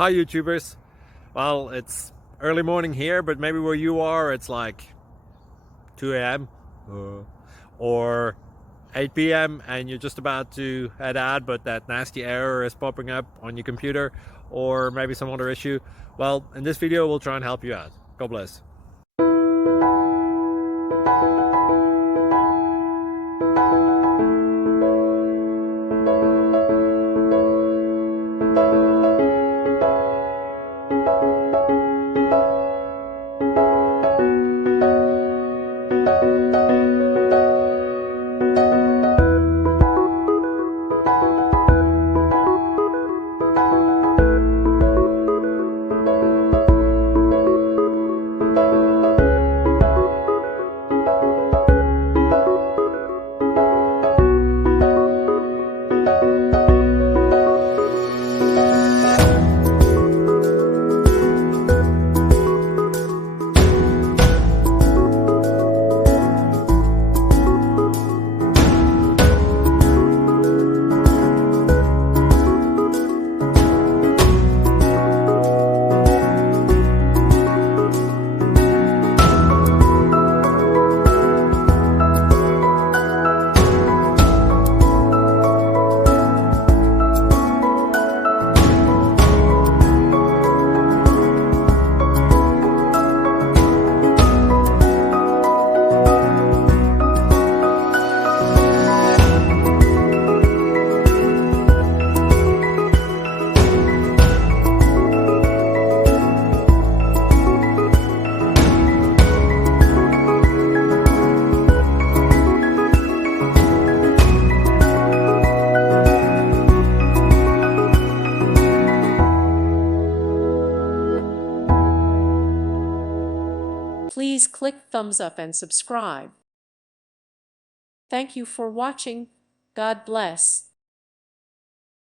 Hi YouTubers. Well, it's early morning here, but maybe where you are it's like 2 a.m. or 8 p.m. and you're just about to head out, but that nasty error is popping up on your computer, or maybe some other issue. Well, in this video we'll try and help you out. God bless. Please click thumbs up and subscribe. Thank you for watching. God bless.